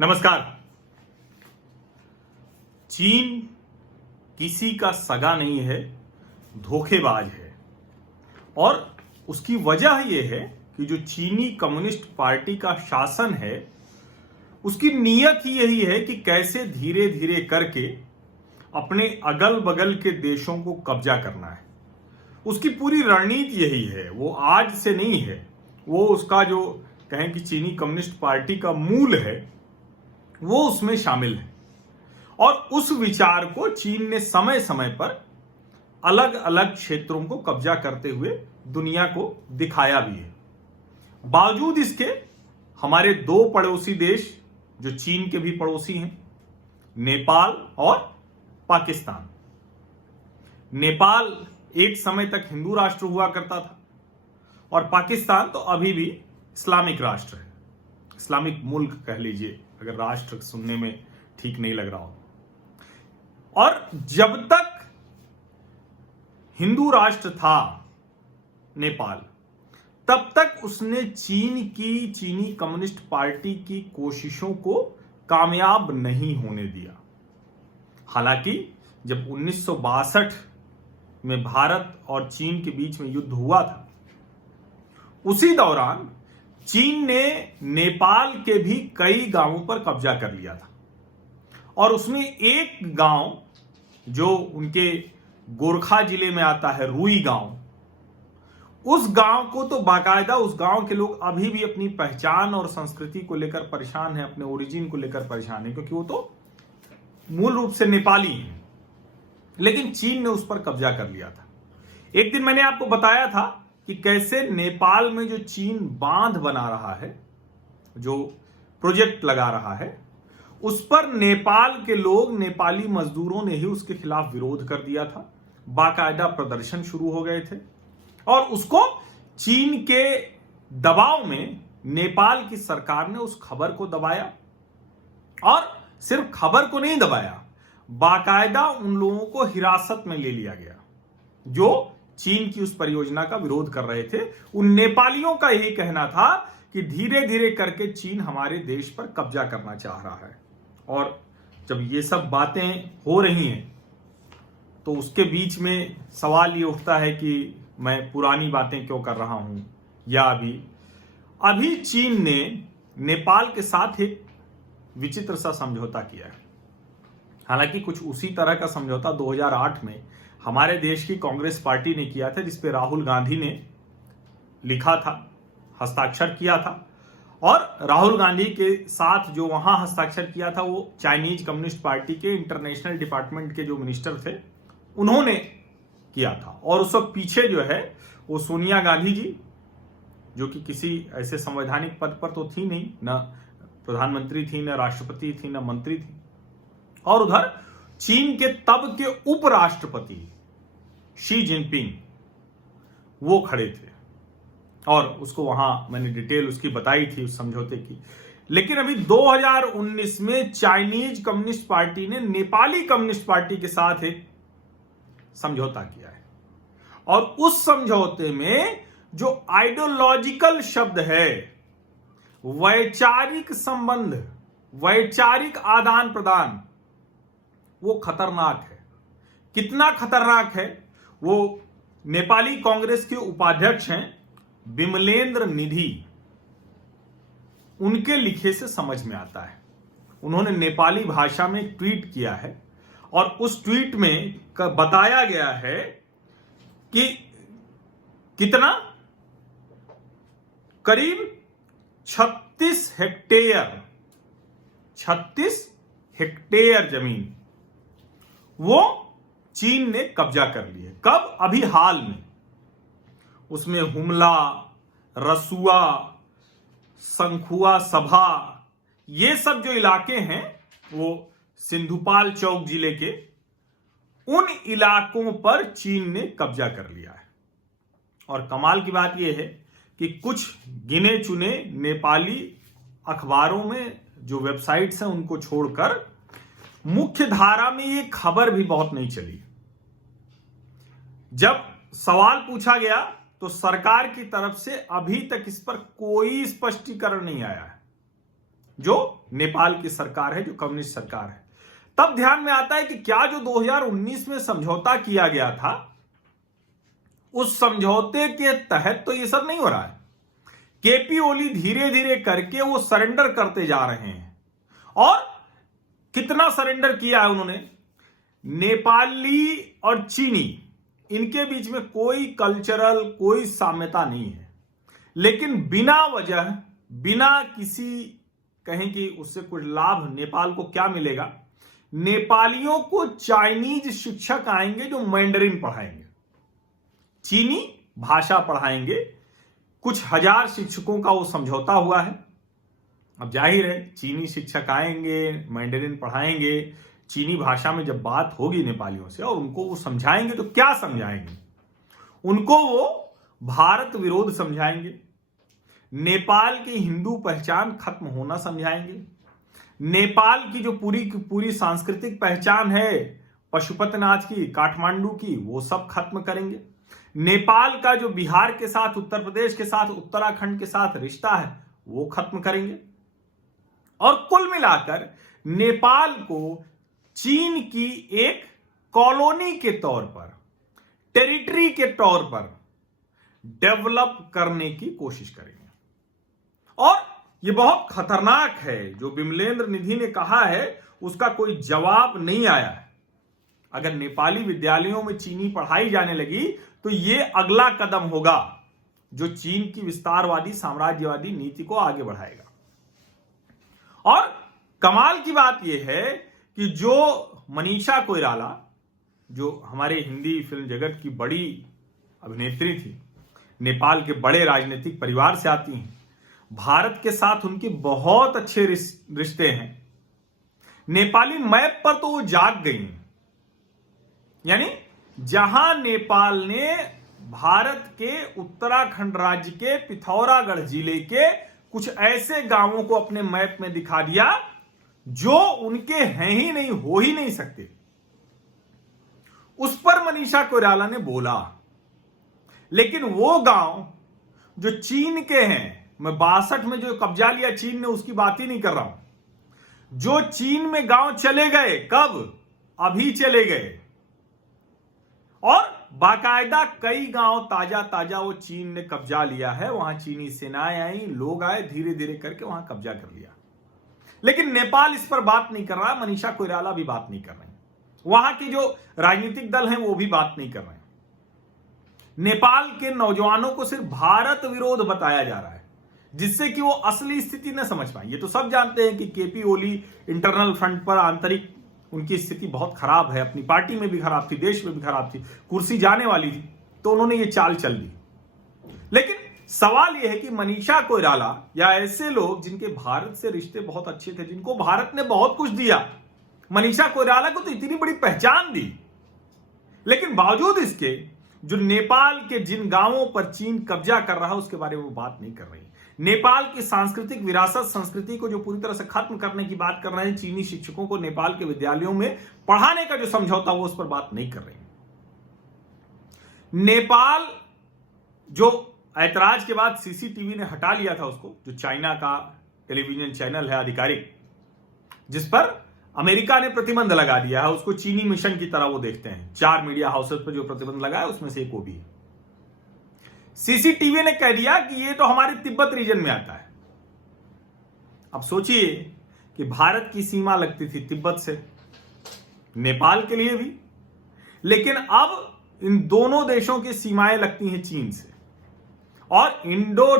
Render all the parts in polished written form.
नमस्कार। चीन किसी का सगा नहीं है, धोखेबाज है। और उसकी वजह यह है कि जो चीनी कम्युनिस्ट पार्टी का शासन है उसकी नीयत ही यही है कि कैसे धीरे धीरे करके अपने अगल बगल के देशों को कब्जा करना है। उसकी पूरी रणनीति यही है, वो आज से नहीं है। वो उसका जो कहें कि चीनी कम्युनिस्ट पार्टी का मूल है वो उसमें शामिल है। और उस विचार को चीन ने समय समय पर अलग अलग क्षेत्रों को कब्जा करते हुए दुनिया को दिखाया भी है। बावजूद इसके हमारे दो पड़ोसी देश जो चीन के भी पड़ोसी हैं, नेपाल और पाकिस्तान। नेपाल एक समय तक हिंदू राष्ट्र हुआ करता था और पाकिस्तान तो अभी भी इस्लामिक राष्ट्र है, इस्लामिक मुल्क कह लीजिए, अगर राष्ट्र सुनने में ठीक नहीं लग रहा हो। और जब तक हिंदू राष्ट्र था नेपाल, तब तक उसने चीनी कम्युनिस्ट पार्टी की कोशिशों को कामयाब नहीं होने दिया। हालांकि जब 1962 में भारत और चीन के बीच में युद्ध हुआ था, उसी दौरान चीन ने नेपाल के भी कई गांवों पर कब्जा कर लिया था। और उसमें एक गांव जो उनके गोरखा जिले में आता है, रुई गांव, उस गांव को तो बाकायदा उस गांव के लोग अभी भी अपनी पहचान और संस्कृति को लेकर परेशान है, अपने ओरिजिन को लेकर परेशान है, क्योंकि वो तो मूल रूप से नेपाली है। लेकिन चीन ने उस पर कब्जा कर लिया था। एक दिन मैंने आपको बताया था कि कैसे नेपाल में जो चीन बांध बना रहा है, जो प्रोजेक्ट लगा रहा है, उस पर नेपाल के लोग, नेपाली मजदूरों ने ही उसके खिलाफ विरोध कर दिया था। बाकायदा प्रदर्शन शुरू हो गए थे और उसको चीन के दबाव में नेपाल की सरकार ने उस खबर को दबाया। और सिर्फ खबर को नहीं दबाया, बाकायदा उन लोगों को हिरासत में ले लिया गया जो चीन की उस परियोजना का विरोध कर रहे थे। उन नेपालियों का यही कहना था कि धीरे धीरे करके चीन हमारे देश पर कब्जा करना चाह रहा है। और जब ये सब बातें हो रही हैं तो उसके बीच में सवाल ये उठता है कि मैं पुरानी बातें क्यों कर रहा हूं, या अभी चीन ने नेपाल के साथ एक विचित्र सा समझौता किया है। हालांकि कुछ उसी तरह का समझौता 2008 में हमारे देश की कांग्रेस पार्टी ने किया था, जिसपे राहुल गांधी ने लिखा था, हस्ताक्षर किया था। और राहुल गांधी के साथ जो वहां हस्ताक्षर किया था वो चाइनीज कम्युनिस्ट पार्टी के इंटरनेशनल डिपार्टमेंट के जो मिनिस्टर थे उन्होंने किया था। और उस वक्त पीछे जो है वो सोनिया गांधी जी, जो कि किसी ऐसे संवैधानिक पद पर तो थी नहीं, न प्रधानमंत्री थी, न राष्ट्रपति थी, न मंत्री थी। और उधर चीन के तब के उपराष्ट्रपति शी जिनपिंग वो खड़े थे। और उसको वहां मैंने डिटेल उसकी बताई थी, उस समझौते की। लेकिन अभी 2019 में चाइनीज कम्युनिस्ट पार्टी ने नेपाली कम्युनिस्ट पार्टी के साथ एक समझौता किया है। और उस समझौते में जो आइडियोलॉजिकल शब्द है, वैचारिक संबंध, वैचारिक आदान प्रदान, वो खतरनाक है। कितना खतरनाक है, वो नेपाली कांग्रेस के उपाध्यक्ष हैं विमलेंद्र निधि, उनके लिखे से समझ में आता है। उन्होंने नेपाली भाषा में ट्वीट किया है और उस ट्वीट में बताया गया है कि कितना, करीब 36 हेक्टेयर जमीन वो चीन ने कब्जा कर ली है। कब? अभी हाल में। उसमें हुमला, रसुआ, संखुआ सभा, ये सब जो इलाके हैं वो सिंधुपाल चौक जिले के, उन इलाकों पर चीन ने कब्जा कर लिया है। और कमाल की बात यह है कि कुछ गिने चुने नेपाली अखबारों में जो वेबसाइट्स हैं उनको छोड़कर मुख्य धारा में ये खबर भी बहुत नहीं चली। जब सवाल पूछा गया तो सरकार की तरफ से अभी तक इस पर कोई स्पष्टीकरण नहीं आया है। जो नेपाल की सरकार है, जो कम्युनिस्ट सरकार है। तब ध्यान में आता है कि क्या जो 2019 में समझौता किया गया था, उस समझौते के तहत तो ये सब नहीं हो रहा है। केपी ओली धीरे धीरे करके वो सरेंडर करते जा रहे हैं। और कितना सरेंडर किया है उन्होंने? नेपाली और चीनी, इनके बीच में कोई कल्चरल, कोई साम्यता नहीं है, लेकिन बिना वजह, बिना किसी कहें कि उससे कुछ लाभ नेपाल को क्या मिलेगा, नेपालियों को चाइनीज शिक्षक आएंगे जो मैंडरिन पढ़ाएंगे, चीनी भाषा पढ़ाएंगे। कुछ हजार शिक्षकों का वो समझौता हुआ है। अब जाहिर है चीनी शिक्षक आएंगे, मैंडरिन पढ़ाएंगे, चीनी भाषा में जब बात होगी नेपालियों से और उनको वो समझाएंगे, तो क्या समझाएंगे? उनको वो भारत विरोध समझाएंगे, नेपाल की हिंदू पहचान खत्म होना समझाएंगे, नेपाल की जो पूरी सांस्कृतिक पहचान है पशुपतिनाथ की, काठमांडू की, वो सब खत्म करेंगे। नेपाल का जो बिहार के साथ, उत्तर प्रदेश के साथ, उत्तराखंड के साथ रिश्ता है, वो खत्म करेंगे। और कुल मिलाकर नेपाल को चीन की एक कॉलोनी के तौर पर, टेरिटरी के तौर पर डेवलप करने की कोशिश करेंगे। और यह बहुत खतरनाक है। जो विमलेंद्र निधि ने कहा है उसका कोई जवाब नहीं आया है। अगर नेपाली विद्यालयों में चीनी पढ़ाई जाने लगी तो यह अगला कदम होगा जो चीन की विस्तारवादी, साम्राज्यवादी नीति को आगे बढ़ाएगा। और कमाल की बात यह है कि जो मनीषा कोइराला, जो हमारे हिंदी फिल्म जगत की बड़ी अभिनेत्री थी, नेपाल के बड़े राजनीतिक परिवार से आती हैं, भारत के साथ उनके बहुत अच्छे रिश्ते हैं। नेपाली मैप पर तो वो जाग गई। यानी जहां नेपाल ने भारत के उत्तराखंड राज्य के पिथौरागढ़ जिले के कुछ ऐसे गांवों को अपने मैप में दिखा दिया जो उनके हैं ही नहीं, हो ही नहीं सकते, उस पर मनीषा कोइराला ने बोला। लेकिन वो गांव जो चीन के हैं, मैं 62 में जो कब्जा लिया चीन ने, उसकी बात ही नहीं कर रहा हूं। जो चीन में गांव चले गए, कब? अभी चले गए। और बाकायदा कई गांव ताजा ताजा वो चीन ने कब्जा लिया है। वहां चीनी सेनाएं आई, लोग आए, धीरे धीरे करके वहां कब्जा कर लिया। लेकिन नेपाल इस पर बात नहीं कर रहा, मनीषा कोइराला भी बात नहीं कर रही, वहां के जो राजनीतिक दल हैं वो भी बात नहीं कर रहे हैं। नेपाल के नौजवानों को सिर्फ भारत विरोध बताया जा रहा है, जिससे कि वो असली स्थिति न समझ पाए। ये तो सब जानते हैं कि केपी ओली इंटरनल फ्रंट पर, आंतरिक उनकी स्थिति बहुत खराब है, अपनी पार्टी में भी खराब थी, देश में भी खराब थी, कुर्सी जाने वाली थी, तो उन्होंने ये चाल चल दी। लेकिन सवाल यह है कि मनीषा कोइराला या ऐसे लोग जिनके भारत से रिश्ते बहुत अच्छे थे, जिनको भारत ने बहुत कुछ दिया, मनीषा कोइराला को तो इतनी बड़ी पहचान दी, लेकिन बावजूद इसके जो नेपाल के जिन गांवों पर चीन कब्जा कर रहा है उसके बारे में वो बात नहीं कर रही। नेपाल की सांस्कृतिक विरासत, संस्कृति को जो पूरी तरह से खत्म करने की बात कर रहे हैं, चीनी शिक्षकों को नेपाल के विद्यालयों में पढ़ाने का जो समझौता वो उस पर बात नहीं कर रही। नेपाल जो ऐतराज के बाद सीसीटीवी ने हटा लिया था उसको, जो चाइना का टेलीविजन चैनल है आधिकारिक, जिस पर अमेरिका ने प्रतिबंध लगा दिया है, उसको चीनी मिशन की तरह वो देखते हैं। 4 मीडिया हाउसेस पर जो प्रतिबंध लगा है उसमें से एक वो भी है। सीसीटीवी ने कह दिया कि ये तो हमारे तिब्बत रीजन में आता है। अब सोचिए कि भारत की सीमा लगती थी तिब्बत से, नेपाल के लिए भी, लेकिन अब इन दोनों देशों की सीमाएं लगती हैं चीन से। और Indo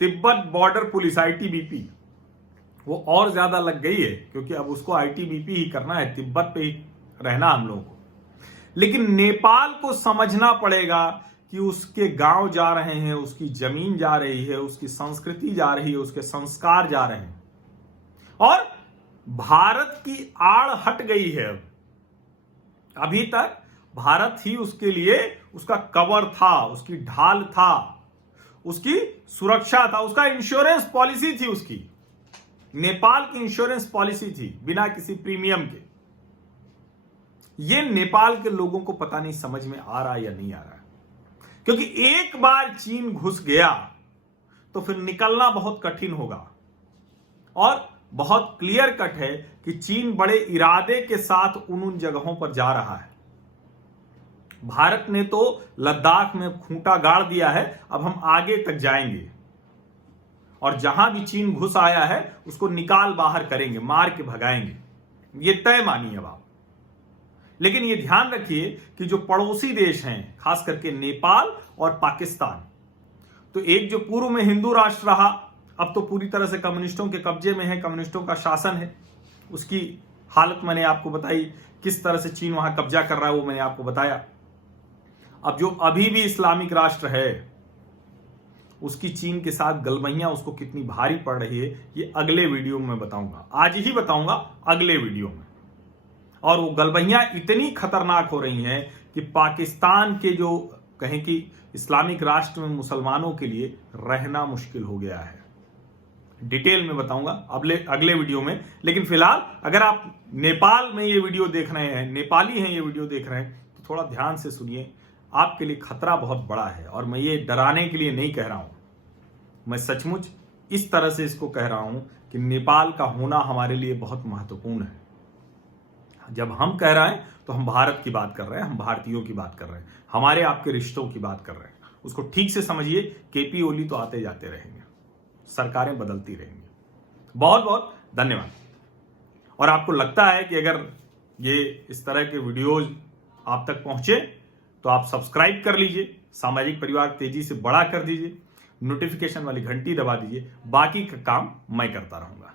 Tibet border police ITBP वो और ज्यादा लग गई है, क्योंकि अब उसको ITBP ही करना है, तिब्बत पे ही रहना हम लोगों को। लेकिन नेपाल को समझना पड़ेगा कि उसके गांव जा रहे हैं, उसकी जमीन जा रही है, उसकी संस्कृति जा रही है, उसके संस्कार जा रहे हैं, और भारत की आड़ हट गई है। अभी तक भारत ही उसके लिए उसका कवर था, उसकी ढाल था, उसकी सुरक्षा था, उसका इंश्योरेंस पॉलिसी थी, उसकी नेपाल की इंश्योरेंस पॉलिसी थी बिना किसी प्रीमियम के। ये नेपाल के लोगों को पता नहीं समझ में आ रहा या नहीं आ रहा, क्योंकि एक बार चीन घुस गया तो फिर निकलना बहुत कठिन होगा। और बहुत क्लियर कट है कि चीन बड़े इरादे के साथ उन जगहों पर जा रहा है। भारत ने तो लद्दाख में खूंटा गाड़ दिया है, अब हम आगे तक जाएंगे और जहां भी चीन घुस आया है उसको निकाल बाहर करेंगे, मार के भगाएंगे, ये तय मानिए अब आप। लेकिन ये ध्यान रखिए कि जो पड़ोसी देश हैं, खास करके नेपाल और पाकिस्तान, तो एक जो पूर्व में हिंदू राष्ट्र रहा, अब तो पूरी तरह से कम्युनिस्टों के कब्जे में है, कम्युनिस्टों का शासन है। उसकी हालत मैंने आपको बताई, किस तरह से चीन वहां कब्जा कर रहा है वो मैंने आपको बताया। अब जो अभी भी इस्लामिक राष्ट्र है, उसकी चीन के साथ गलबैया उसको कितनी भारी पड़ रही है, ये अगले वीडियो में बताऊंगा, आज ही बताऊंगा अगले वीडियो में। और वो गलबैया इतनी खतरनाक हो रही हैं कि पाकिस्तान के जो कहें कि इस्लामिक राष्ट्र में मुसलमानों के लिए रहना मुश्किल हो गया है। डिटेल में बताऊंगा अगले वीडियो में। लेकिन फिलहाल अगर आप नेपाल में ये वीडियो देख रहे हैं, नेपाली हैं ये वीडियो देख रहे हैं, तो थोड़ा ध्यान से सुनिए। आपके लिए खतरा बहुत बड़ा है और मैं ये डराने के लिए नहीं कह रहा हूं, मैं सचमुच इस तरह से इसको कह रहा हूं कि नेपाल का होना हमारे लिए बहुत महत्वपूर्ण है। जब हम कह रहे हैं तो हम भारत की बात कर रहे हैं, हम भारतीयों की बात कर रहे हैं, हमारे आपके रिश्तों की बात कर रहे हैं। उसको ठीक से समझिए। केपी ओली तो आते जाते रहेंगे, सरकारें बदलती रहेंगी। बहुत बहुत धन्यवाद। और आपको लगता है कि अगर ये इस तरह के वीडियोज आप तक पहुंचे तो आप सब्सक्राइब कर लीजिए, सामाजिक परिवार तेजी से बड़ा कर दीजिए, नोटिफिकेशन वाली घंटी दबा दीजिए। बाकी का काम मैं करता रहूंगा।